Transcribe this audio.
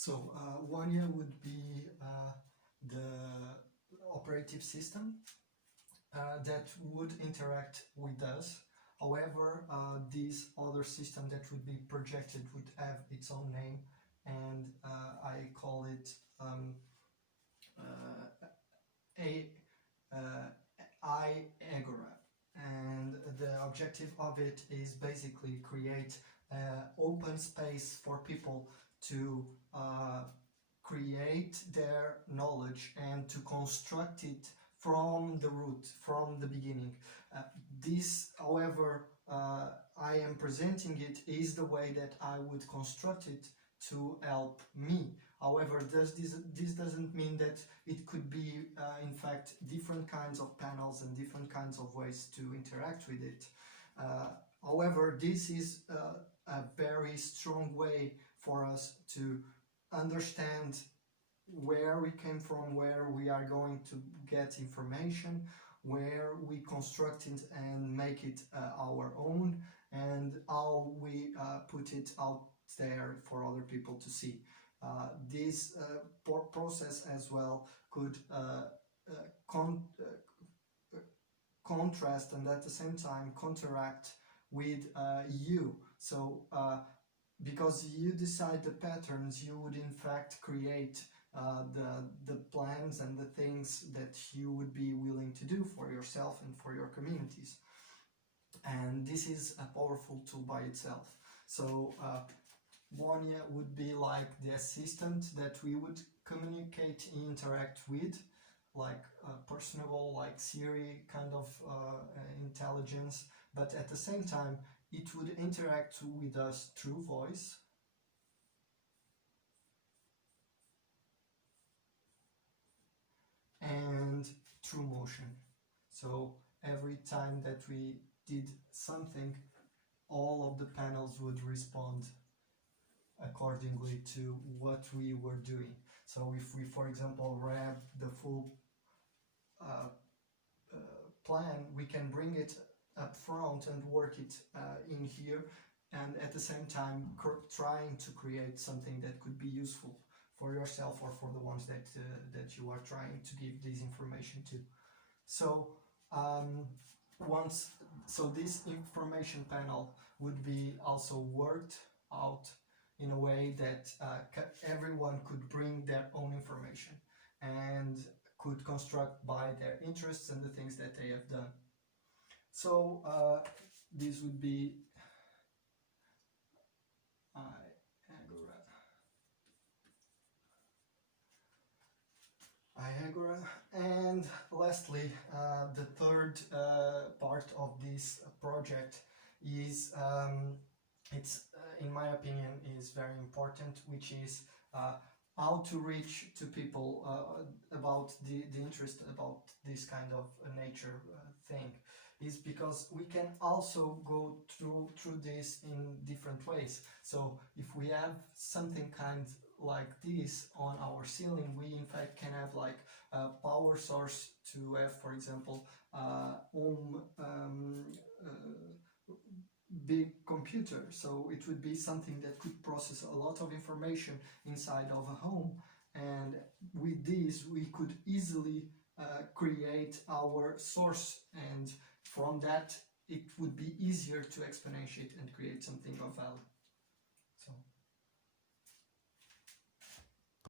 So Wonia would be the operative system that would interact with us. However, this other system that would be projected would have its own name, and I call it IAGORA. And the objective of it is basically create open space for people to create their knowledge and to construct it from the root, from the beginning. This, however, I am presenting it is the way that I would construct it to help me. However, this doesn't mean that it could be, in fact, different kinds of panels and different kinds of ways to interact with it. However, this is a very strong way for us to understand where we came from, where we are going to get information, where we construct it and make it our own, and how we put it out there for other people to see. This process as well could contrast and at the same time counteract with you. So because you decide the patterns, you would in fact create the plans and the things that you would be willing to do for yourself and for your communities. And this is a powerful tool by itself. So Wonia would be like the assistant that we would communicate, interact with, like personable, like Siri kind of intelligence, but at the same time it would interact with us through voice, and through motion. So every time that we did something, all of the panels would respond accordingly to what we were doing. So if we, for example, grab the full plan, we can bring it up front and work it in here, and at the same time trying to create something that could be useful for yourself or for the ones that that you are trying to give this information to. So this information panel would be also worked out in a way that everyone could bring their own information and could construct by their interests and the things that they have done. So this would be IAGORA. And lastly, the third part of this project is it's in my opinion is very important, which is how to reach to people about the interest about this kind of nature thing. Is because we can also go through this in different ways. So if we have something kind like this on our ceiling, we in fact can have like a power source to have, for example, home big computer. So it would be something that could process a lot of information inside of a home, and with this we could easily create our source, and from that it would be easier to exponentiate and create something of value.